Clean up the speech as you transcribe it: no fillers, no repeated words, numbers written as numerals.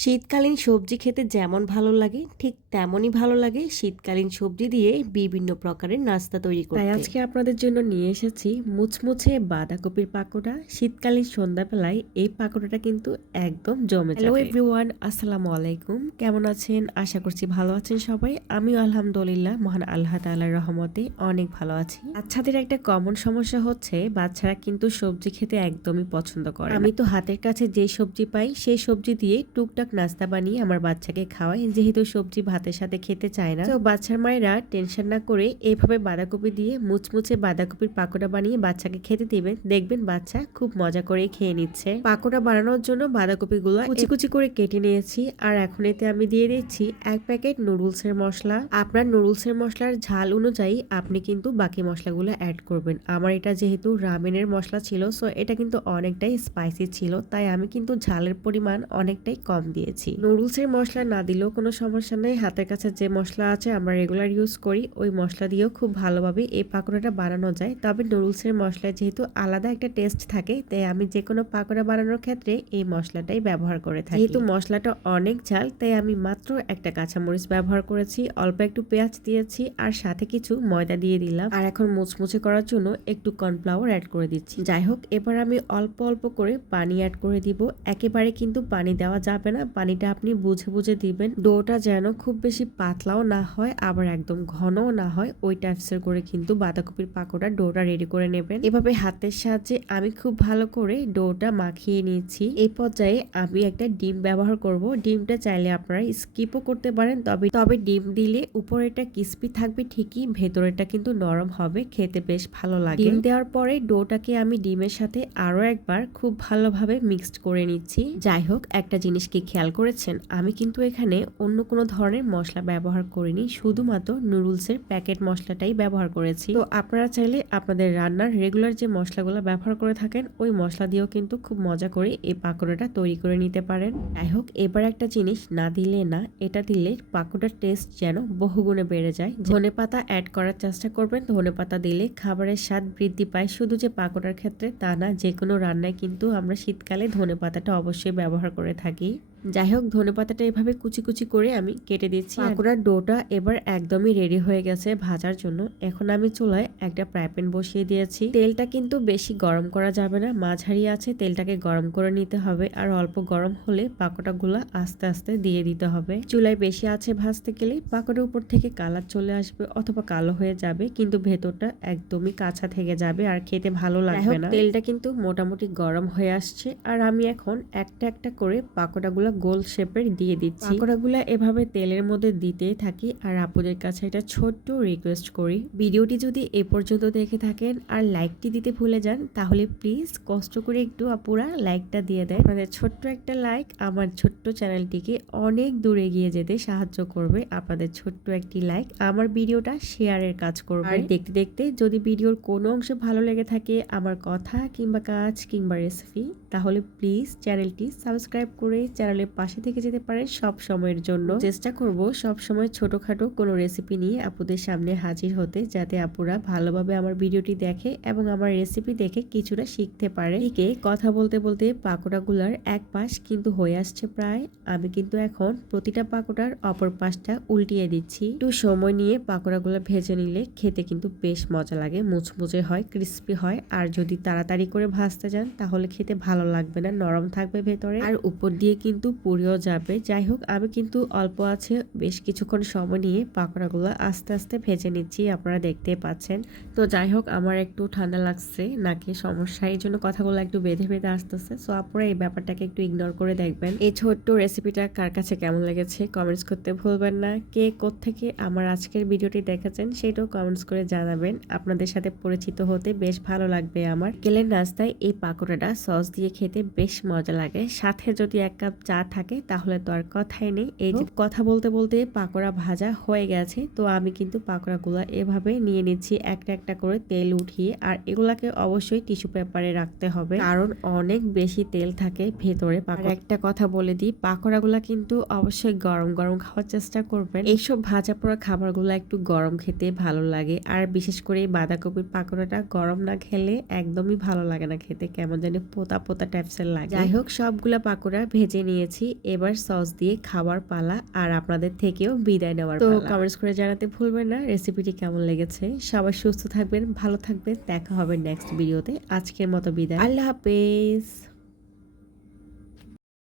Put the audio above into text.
শীতকালীন সবজি খেতে যেমন ভালো লাগে ঠিক তেমনই ভালো লাগে শীতকালীন সবজি দিয়ে বিভিন্ন প্রকারের নাস্তা তৈরি তাই করতে। আজকে আপনাদের জন্য নিয়ে এসেছি মুচমুচে বাঁধাকপির পাকোড়া। শীতকালীন সন্ধ্যাবেলায় এই পাকোড়াটা কিন্তু একদম জমে যাবে। হ্যালো এভরিওয়ান, আসসালামু আলাইকুম। কেমন আছেন? আশা করছি ভালো আছেন সবাই। আমিও আলহামদুলিল্লাহ মহান আল্লাহ তাআলার রহমতে অনেক ভালো আছি। বাচ্চাদের একটা কমন সমস্যা হচ্ছে বাচ্চারা কিন্তু সবজি খেতে একদমই পছন্দ করে না। আমি তো হাতের কাছে যে সবজি পাই সেই সবজি দিয়ে টুকটাক নাস্তা বানিয়ে আমার বাচ্চাকে খাওয়াই, যেহেতু সবজি ভাতের সাথে খেতে চায় না। তো বাচ্চার মায়েরা টেনশন না করে এইভাবে বাঁধাকপি দিয়ে মুচমুচে বাঁধাকপির পাকোড়া বানিয়ে বাচ্চাকে খেতে দিবেন, দেখবেন বাচ্চা খুব মজা করে খেয়ে নিচ্ছে। পাকোড়া বানানোর জন্য বাঁধাকপিগুলো কুচি কুচি করে কেটে নিয়েছি, আর এখন এতে আমি দিয়ে দিচ্ছি 1 প্যাকেট নুডলসের মশলা। আপনার নুডলসের মশলার ঝাল অনুযায়ী আপনি কিন্তু বাকি মশলাগুলো অ্যাড করবেন। আমার এটা যেহেতু রামেনের মশলা ছিল, সো এটা কিন্তু অনেকটাই স্পাইসি ছিল, তাই আমি কিন্তু ঝালের পরিমাণ অনেকটাই কম দিয়েছি। নুডলসের মশলা না দিলেও কোনো সমস্যা নেই, হাতের কাছে যে মশলা আছে আমরা রেগুলার ইউজ করি ওই মশলা দিয়েও খুব ভালোভাবে এই পাকোড়াটা বানানো যায়। তবে নুডলসের মশলায় যেহেতু আলাদা একটা টেস্ট থাকে, তাই আমি যে কোনো পাকোড়া বানানোর ক্ষেত্রে এই মশলাটাই ব্যবহার করে থাকি। যেহেতু মশলাটা অনেক ঝাল, তাই আমি মাত্র একটা কাঁচামরিচ ব্যবহার করেছি, অল্প একটু পেঁয়াজ দিয়েছি, আর সাথে কিছু ময়দা দিয়ে দিলাম। আর এখন মুচমুচে করার জন্য একটু কর্নফ্লাওয়ার অ্যাড করে দিচ্ছি। যাই হোক, এবার আমি অল্প অল্প করে পানি অ্যাড করে দিব। একেবারে কিন্তু পানি দেওয়া যাবে না, পানিটা আপনি বুঝে বুঝে দিবেন। ডোটা যেন খুব বেশি পাতলাও না হয় আবার একদম ঘনও না হয়, ওই টাইপসের করে কিন্তু বাঁধাকপির পাকোড়া ডোটা রেডি করে নেবেন। এভাবে হাতের সাহায্যে আমি খুব ভালো করে ডোটা মাখিয়ে নিয়েছি। এই পর্যায়ে আমি একটা ডিম ব্যবহার করব। ডিমটা চাইলে আপনারা স্কিপও করতে পারেন, তবে ডিম দিলে উপরেটা ক্রিস্পি থাকবে ঠিকই, ভেতরেটা কিন্তু নরম হবে, খেতে বেশ ভালো লাগে। ডিম দেওয়ার পরে ডোটাকে আমি ডিমের সাথে আরো একবার খুব ভালোভাবে মিক্সড করে নিচ্ছি। যাই হোক, একটা জিনিস কি খেয়াল করেছেন, আমি কিন্তু এখানে অন্য কোনো ধরনের মশলা ব্যবহার করিনি, শুধুমাত্র নুডলসের প্যাকেট মশলাটাই ব্যবহার করেছি। তো আপনারা চাইলে আপনাদের রান্নার রেগুলার যে মশলাগুলো ব্যবহার করে থাকেন ওই মশলা দিয়েও কিন্তু খুব মজা করে এই পাকোড়াটা তৈরি করে নিতে পারেন। যাই হোক, এবার একটা জিনিস না দিলে না, এটা দিলে পাকোড়ার টেস্ট যেন বহুগুণে বেড়ে যায়। ধনেপাতা অ্যাড করার চেষ্টা করবেন। ধনেপাতা দিলে খাবারের স্বাদ বৃদ্ধি পায়। শুধু যে পাকোড়ার ক্ষেত্রে তা না, যে কোনো রান্নায় কিন্তু আমরা শীতকালে ধনেপাতাটা অবশ্যই ব্যবহার করে থাকি। যাই হোক, ধনেপাতাটা এভাবে কুচি কুচি করে আমি কেটে দিচ্ছি। পাকোড়ার ডোটা এবার একদমই রেডি হয়ে গেছে ভাজার জন্য। এখন আমি চুলায় একটা ফ্রাই প্যান বসিয়ে দিয়েছি। তেলটা কিন্তু বেশি গরম করা যাবে না, মাঝারি আছে তেলটাকে গরম করে নিতে হবে। আর অল্প গরম হলে পাকোড়াগুলো আস্তে আস্তে দিয়ে দিতে হবে। চুলায় বেশি আছে ভাজতে গেলে পাকোড়ার উপর থেকে কালার চলে আসবে অথবা কালো হয়ে যাবে, কিন্তু ভেতরটা একদমই কাঁচা থেকে যাবে আর খেতে ভালো লাগবে না। তেলটা কিন্তু মোটামুটি গরম হয়ে আসছে, আর আমি এখন একটা একটা করে পাকোড়াগুলো গোল শেপের দিয়ে দিচ্ছি। পাকোড়াগুলো এভাবে তেলের মধ্যে দিতেই থাকি। আর আপুদের কাছে একটা ছোট্ট রিকোয়েস্ট করি, ভিডিওটি যদি এ পর্যন্ত দেখে থাকেন আর লাইকটি দিতে ভুলে যান, তাহলে প্লিজ কষ্ট করে একটু আপুরা লাইকটা দিয়ে দেন। আপনাদের ছোট্ট একটা লাইক আমার ছোট্ট চ্যানেলটিকে অনেক দূরে এগিয়ে যেতে সাহায্য করবে। আপনাদের ছোট্ট একটি লাইক আমার ভিডিওটা শেয়ারের কাজ করবে। আর দেখতে দেখতে যদি ভিডিওর কোনো অংশ ভালো লেগে থাকে, আমার কথা কিংবা কাজ কিংবা রেসিপি, তাহলে প্লিজ চ্যানেলটি সাবস্ক্রাইব করে চ্যানেলের পাশে থেকে যেতে পারে সব সময়ের জন্য। চেষ্টা করব সব সময় ছোটখাটো কোনো রেসিপি নিয়ে আপুদের সামনে হাজির হতে, যাতে আপুরা ভালোভাবে আমার ভিডিওটি দেখে এবং আমার রেসিপি দেখে কিছুটা শিখতে পারে। এদিকে কথা বলতে বলতে পাকোড়াগুলার এক পাশ কিন্তু হয়ে আসছে প্রায়। আমি কিন্তু এখন প্রতিটা পাকোড়ার অপর পাশটা উল্টিয়ে দিচ্ছি। একটু সময় নিয়ে পাকোড়াগুলো ভেজে নিলে খেতে কিন্তু বেশ মজা লাগে, মুচমুচে হয়, ক্রিস্পি হয়। আর যদি তাড়াতাড়ি করে ভাজতে যান তাহলে খেতে ভালো লাগবে না, নরম থাকবে ভেতরে আর উপর দিয়ে কিন্তু পুড়েও যাবে। যাই হোক, আমি কিন্তু অল্প আছে বেশ কিছুক্ষণ সময় নিয়ে পাকোড়াগুলো আস্তে আস্তে ভেজে নিচ্ছি, আপনারা দেখতে পাচ্ছেন। তো যাই হোক, আমার একটু ঠান্ডা লাগছে, নাকি সমস্যা, এই জন্য কথাগুলো একটু বেঁধে বেঁধে আসতেছে। সো আপনারা এই ব্যাপারটাকে একটু ইগনোর করে দেখবেন। এই ছোট্ট রেসিপিটা কার কাছে কেমন লেগেছে কমেন্টস করতে ভুলবেন না। কে কোত্থেকে আমার আজকের ভিডিওটি দেখেছেন সেটাও কমেন্টস করে জানাবেন। আপনাদের সাথে পরিচিত হতে বেশ ভালো লাগবে আমার। বিকেলের নাস্তায় এই পাকোড়াটা সস দিয়ে খেতে বেশ মজা লাগে, সাথে যদি 1 কাপ চা থাকে তাহলে তো আর কথাই নেই। এই যে কথা বলতে বলতে পাকোড়া ভাজা হয়ে গেছে, তো আমি কিন্তু পাকোড়াগুলো এভাবে নিয়ে নিচ্ছি একটা একটা করে তেল উঠিয়ে। আর এগুলাকে অবশ্যই টিস্যু পেপারে রাখতে হবে, কারণ অনেক বেশি তেল থাকে ভেতরে। আর একটা কথা বলে দিই, পাকোড়াগুলা কিন্তু অবশ্যই গরম গরম খাওয়ার চেষ্টা করবেন। এইসব ভাজা পোড়া খাবারগুলো একটু গরম খেতে ভালো লাগে, আর বিশেষ করে বাঁধাকপির পাকোড়াটা গরম না খেলে একদমই ভালো লাগে না খেতে, কেমন জানি পোতা পোতা টাইপসের লাগে। যাই হোক, সবগুলা পাকোড়া ভেজে নিয়েছি। নিয়েছি, এবার সস দিয়ে খাওয়ার পালা আর আপনাদের থেকেও বিদায় নেওয়ার পালা। তো কমেন্টস করে জানাতে ভুলবেন না রেসিপিটি কেমন লেগেছে। সবাই সুস্থ থাকবেন, ভালো থাকবেন, দেখা হবে নেক্সট ভিডিওতে। আজকের মতো বিদায়, আল্লাহ হাফেজ।